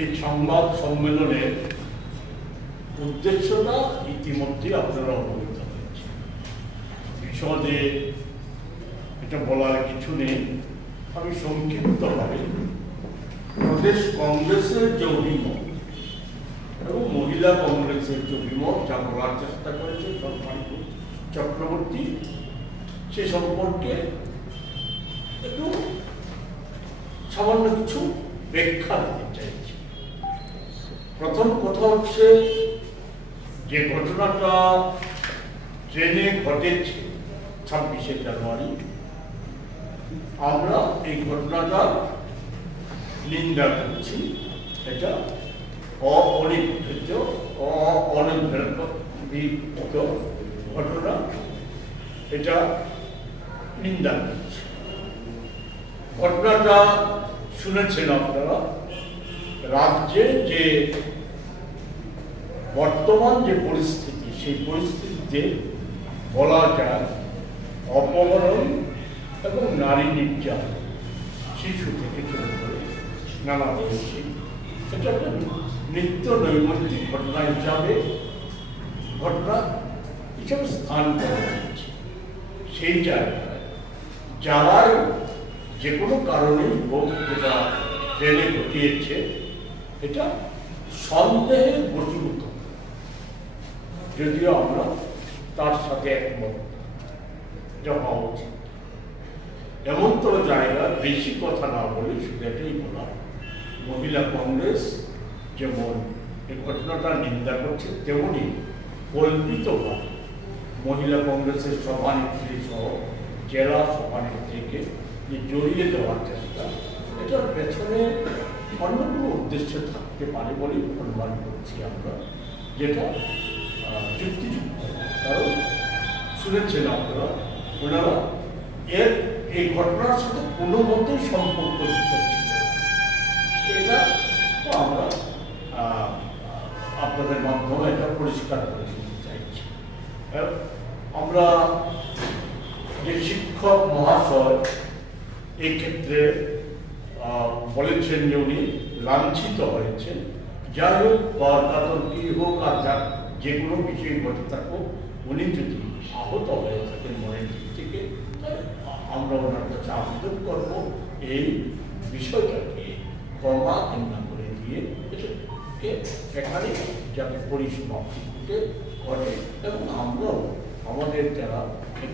এই সংবাদ সম্মেলনের উদ্দেশ্যটা ইতিমধ্যে আপনারা অবগত হয়েছে। বিশদে এটা বলার কিছু নেই। আমি সংক্ষিপ্তভাবে প্রদেশ কংগ্রেসের যে অভিমত এবং মহিলা কংগ্রেসের যে অভিমত যা বলার চেষ্টা করেছে সরকারি চক্রবর্তী, সে সম্পর্কে একটু সামান্য কিছু ব্যাখ্যা দিতে চাইছি। প্রথম কথা হচ্ছে, যে ঘটনাটা ট্রেনে ঘটেছে 26শে জানুয়ারি, আমরা এই ঘটনাটা নিন্দা করছি। এটা অপরিকল্পিত অনির্ধারিত ঘটনা, এটা নিন্দা করছি। ঘটনাটা শুনেছেন আপনারা, রাজ্যে যে বর্তমান যে পরিস্থিতি, সেই পরিস্থিতিতে বলা যায় অপহরণ এবং নারী নির্যাতন, শিশু থেকে শুরু করে নানা বয়সী, এটা একটা নিত্য নৈমিত্তিক ঘটনা হিসাবে স্থান করা হয়েছে। সেই জায়গায় যারা যে কোনো কারণেই হোক যেটা ট্রেনে ঘটিয়েছে, এটা সন্দেহের বশীভূত, যদিও আমরা তার সাথে একমত হওয়া উচিত। এমন তো জায়গা বেশি কথা না বলে শুধু এটাই বলা, মহিলা কংগ্রেস যেমন এই ঘটনাটা নিন্দা করছে, তেমনি কল্পিতভাবে মহিলা কংগ্রেসের সভানেত্রী সহ জেলা সভানেত্রীকে জড়িয়ে দেওয়ার চেষ্টা, এটার পেছনে অন্য কোনো উদ্দেশ্য থাকতে পারে বলেই অনুমান করছি আমরা, যেটা যুক্তিযুক্ত। কারণ শুনেছেন আপনারা, ওনারা এই ঘটনার সাথে কোনো মতেই সম্পর্ক ছিল, এটা আমরা আপনাদের মাধ্যমে এটা পরিষ্কার করে দিতে চাইছি। আমরা যে শিক্ষক মহাশয় এই ক্ষেত্রে বলেছেন যে উনি লাঞ্ছিত হয়েছেন, যাই হোক তর্কাতর্কি হোক আর যে কোনো বিষয়ে ঘটে থাকুক, উনি যদি আহত হয়ে থাকেন মনের দিক থেকে, আমরা ওনার কাছে আবেদন করবো এই বিষয়টাকে ক্ষমা ঘৃণা করে দিয়ে এখানে যাতে পরিসমাপ্তি ঘটে, এবং আমরাও আমাদের যারা এই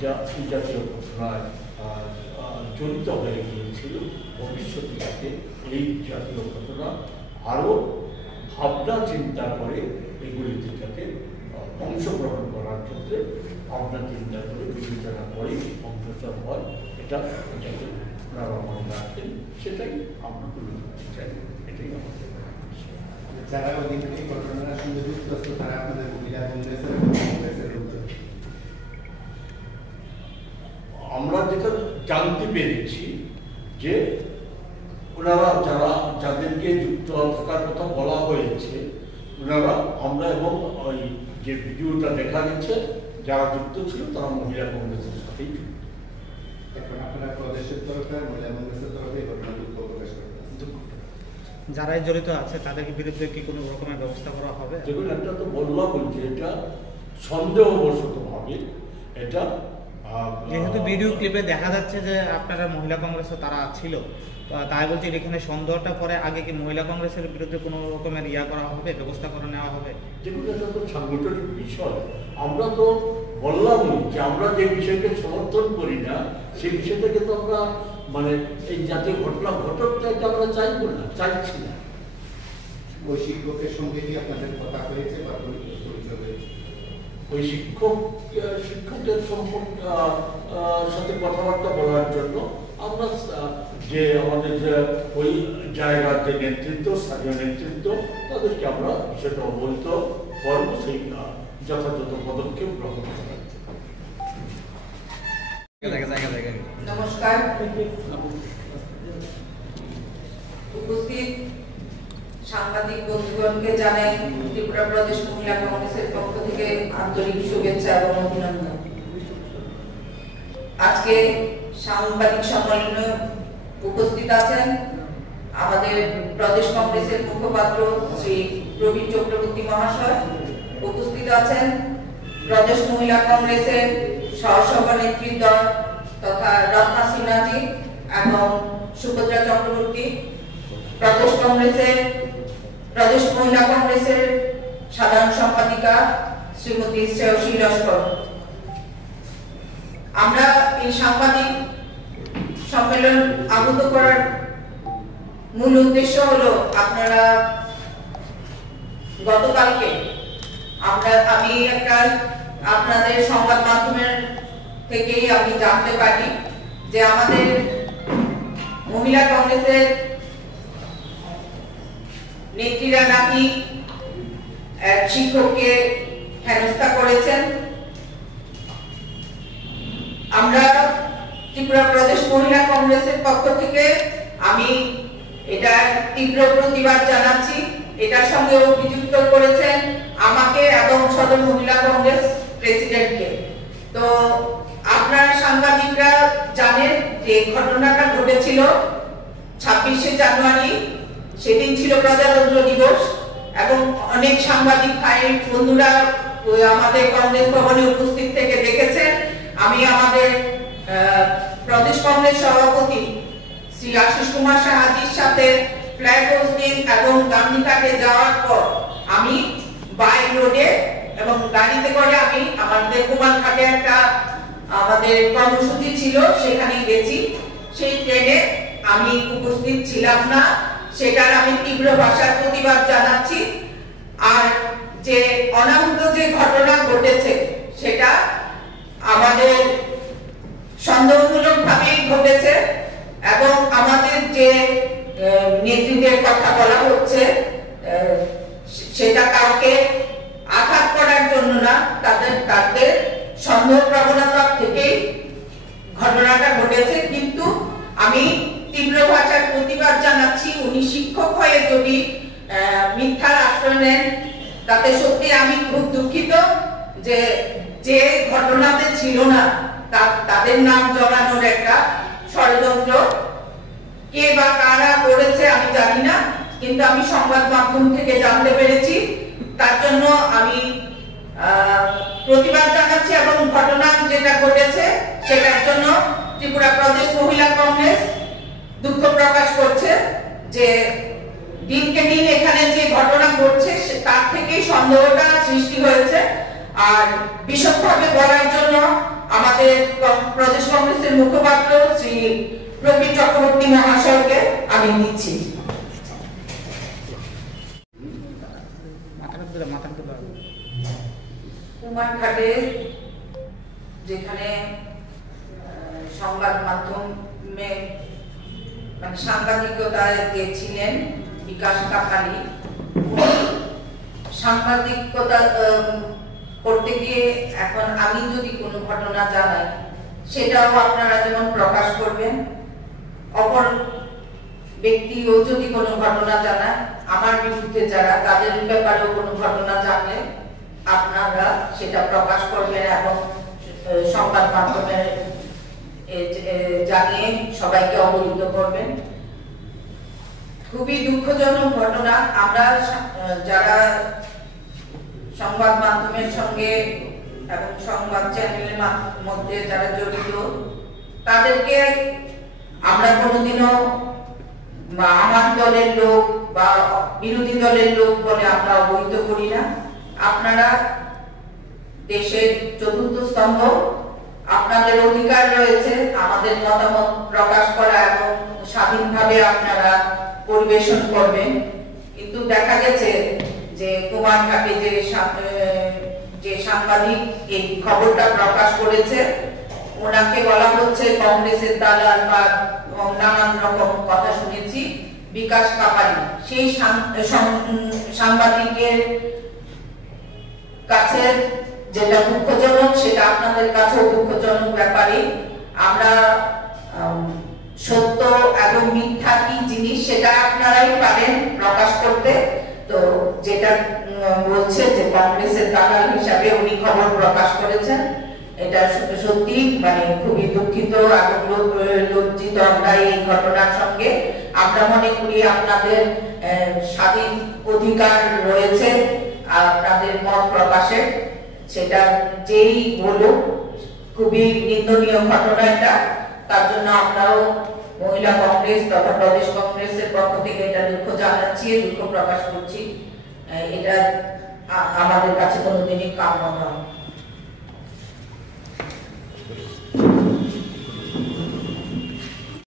জাতীয় ঘটনায় জড়িত হয়ে গিয়েছিল, ভবিষ্যতে যাতে এই জাতীয় ঘটনা আরও ভাবনা চিন্তা করে এগুলিতে যাতে অংশগ্রহণ করার ক্ষেত্রে ভাবনা চিন্তা করে বিবেচনা করে অগ্রসর হয়, এটা যাতে আপনারা মনে রাখেন, সেটাই আমরা তুলে ধরতে চাই। এটাই আমাদের যারা ওই ঘটনার সঙ্গে যুক্ত আছে, তারা আপনাদের মহিলা কংগ্রেসের আমরা যেটা জানতে পেরেছি যে ওনারা যাদেরকে যুক্ত থাকার কথা বলা হয়েছে, ওনারা আমরা এবং ওই যে ভিডিওটা দেখা গেছে যারা যুক্ত ছিল তারা মহিলা কংগ্রেসের সাথেই যুক্ত। এখন আপনারা প্রদেশের তরফে মহিলা কংগ্রেসের তরফে ঘটনা দুঃখ প্রকাশ করতেছেন। যারাই জড়িত আছে তাদেরকে বিরুদ্ধে কি কোনো রকমের ব্যবস্থা করা হবে? দেখুন, একটা তো বললাম যে এটা সন্দেহবশত ভাবে, এটা যেহেতু ভিডিও ক্লিপে দেখা যাচ্ছে যে আপনারা মহিলা কংগ্রেসে তারা ছিল, তাই বলছি এখানে সন্দেহটা পরে আগে কি মহিলা কংগ্রেসের বিরুদ্ধে কোনো রকমের করা হবে, ব্যবস্থা করে নেওয়া হবে? দেখুন, এটা তো সাংগঠনিক বিষয়। আমরা তো বললাম যে আমরা যে বিষয়কে সমর্থন করি না, সেই বিষয়টাকে তো আমরা মানে এই জাতীয় ঘটনা ঘটক চাইতে আমরা চাইবো না, চাইছি না। ওই শিক্ষকের সঙ্গে কি আপনাদের কথা হয়েছে বা পরিচয় হয়েছে? ওই শিক্ষকের সম্পর্কে সাথে কথাবার্তা বলার জন্য আমরা যে আমাদের যে ওই জায়গার যে নেতৃত্ব, স্থানীয় নেতৃত্ব, তাদেরকে আমরা সেটা অবহিত করবো, সেই যথাযথ পদক্ষেপ গ্রহণ করার জন্য। নমস্কার, উপস্থিত সাংবাদিক বন্ধুগণকে জানাই ত্রিপুরা প্রদেশ মহিলা কংগ্রেসের পক্ষ থেকে আন্তরিক শুভেচ্ছা এবং অভিনন্দন। আজকে সাংবাদিক সম্মেলনে উপস্থিত আছেন আমাদের প্রদেশ কংগ্রেসের মুখপাত্র শ্রী প্রবীণ চক্রবর্তী মহাশয়, উপস্থিত আছেন প্রদেশ মহিলা কংগ্রেসের সহসভানেত্রী দল তথা রত্না সিনহাজি এবং সুভদ্রা চক্রবর্তী, প্রদেশ মহিলা কংগ্রেসের সাধারণ সম্পাদিকা শ্রীমতী শ্রেয়সী লস্কর। আমরা এই সাংবাদিক সম্মেলন আহত করার মূল উদ্দেশ্য হলো, আপনারা গতকালকে আমি একটা আপনাদের সংবাদ মাধ্যমের থেকেই আমি জানতে পারি যে আমাদের মহিলা কংগ্রেসের নেত্রীরা নাকি এক শিক্ষককে হেনস্থা করেছেন। আমরা ত্রিপুরা প্রদেশ মহিলা কংগ্রেসের পক্ষ থেকে আমি এটা তীব্র প্রতিবাদ জানাচ্ছি। এটার সঙ্গে অভিযুক্ত করেছেন আমাকে এবং সদর মহিলা কংগ্রেস প্রেসিডেন্টকে। তো আপনারা সাংবাদিকরা জানেন যে ঘটনাটা ঘটেছিল 26শে জানুয়ারি, সেদিন ছিল প্রজাতন্ত্র দিবস এবং অনেক সাংবাদিক ভাই বন্ধুরা আমাদের কংগ্রেস ভবনে উপস্থিত থেকে দেখেছেন। আমি আমাদের প্রদেশ কংগ্রেস সভাপতি শ্রী আশিস কুমার সাহাজির সাথে ফ্ল্যাগ হোস্টিং এবং গান্ধীঘাটে যাওয়ার পর আমি বাই রোডে এবং গাড়িতে করে আমি আমাদের কুমারঘাটে একটা আমাদের কর্মসূচি ছিল, সেখানে গেছি। সেই ট্রেনে আমি উপস্থিত ছিলাম না, সেটার আমি তীব্র ভাষার প্রতিবাদ জানাচ্ছি। আর যে অনাহুত যে ঘটনা ঘটেছে সেটা আমাদের সন্দেহমূলকভাবেই ঘটেছে এবং আমাদের যে নেতৃত্বের কথা বলা হচ্ছে সেটা কাউকে আঘাত করার জন্য না, তাদের সন্দেহ প্রবণতা থেকেই ঘটনাটা ঘটেছে। কিন্তু আমি তীব্র ভাষার প্রতিবাদ জানাচ্ছি। উনি শিক্ষক হয়ে যদি মিথ্যার আশ্রয় নেন তাতে সত্যি আমি খুব দুঃখিত। যে ঘটনাতে ছিল না তাদের নাম জড়ানোর একটা ষড়যন্ত্র, কে বা কারা করেছে আমি জানি না, কিন্তু আমি সংবাদ মাধ্যম থেকে জানতে পেরেছি। তার জন্য আমি প্রতিবাদ জানাচ্ছি এবং ঘটনা যেটা ঘটেছে সেটার জন্য ত্রিপুরা প্রদেশ মহিলা কংগ্রেস দুঃখ প্রকাশ করছে যে দিনকে দিন এখানে যে ঘটনা ঘটছে তার থেকেই সন্দেহটা সৃষ্টি হয়েছে। আর বিশদভাবে বলার জন্য আমাদের প্রদেশ কংগ্রেসের মুখপাত্র শ্রী প্রবীণ চক্রবর্তী মহাশয়কে আমি নিচ্ছি। কুমারঘাটে যেখানে সংবাদ মাধ্যমে মানে সাংবাদিকতায় ছিলেন বিকাশ কাপালি, সাংবাদিকতা করতে গিয়ে এখন আমি যদি কোনো ঘটনা জানাই সেটাও আপনারা যেমন প্রকাশ করবেন, অপর ব্যক্তিও যদি কোনো ঘটনা জানায় আমার বিরুদ্ধে যারা তাদের ব্যাপারেও কোনো ঘটনা জানলে আপনারা সেটা প্রকাশ করবেন এবং সংবাদ মাধ্যমে জানিয়ে সবাইকে অবহিত করবেন। খুবই দুঃখজনক ঘটনা। আমরা যারা সংবাদ মাধ্যমের সঙ্গে এবং সংবাদ চ্যানেলের মধ্যে যারা জড়িত তাদেরকে আমরা কোনোদিনও আমার দলের লোক বা বিরোধী দলের লোক বলে আমরা অবহিত করি না। আপনারা দেশের চতুর্থ স্তম্ভ, আপনাদের অধিকার রয়েছে আমাদের মতামত প্রকাশ করা এবং স্বাধীনভাবে আপনারা পরিবেশন করবেন। কিন্তু দেখা গেছে যে কুমারঘাটে যে সাংবাদিক এই খবরটা প্রকাশ করেছে ওনাকে বলা হচ্ছে কংগ্রেসের দালাল বা নানান রকম কথা শুনেছি। বিকাশ কাপালি সেই সাংবাদিকের কাছে যেটা দুঃখজনক সেটা আপনাদের কাছেও দুঃখজনক ব্যাপারে। আমরা সত্য এবং মিথ্যা কি জিনিস সেটা আপনারাই পারেন প্রকাশ করতে। তো যেটা বলছে যে কংগ্রেসের দালাল হিসাবে উনি খবর প্রকাশ করেছেন, এটা সত্যি মানে খুবই দুঃখিত এবং লজ্জিত আমরা এই ঘটনার সঙ্গে। আমরা মনে করি আপনাদের স্বাধীন অধিকার রয়েছে আপনাদের মত প্রকাশের, সেটা যেই বলুক। খুবই নিন্দনীয় ঘটনা এটা, তার জন্য আমরাও মহিলা কংগ্রেস তথা প্রদেশ কংগ্রেসের পক্ষ থেকে এটা দুঃখ জানাচ্ছি, দুঃখ প্রকাশ করছি। এটা আমাদের কাছে কোনোদিনই কাম্য নয়।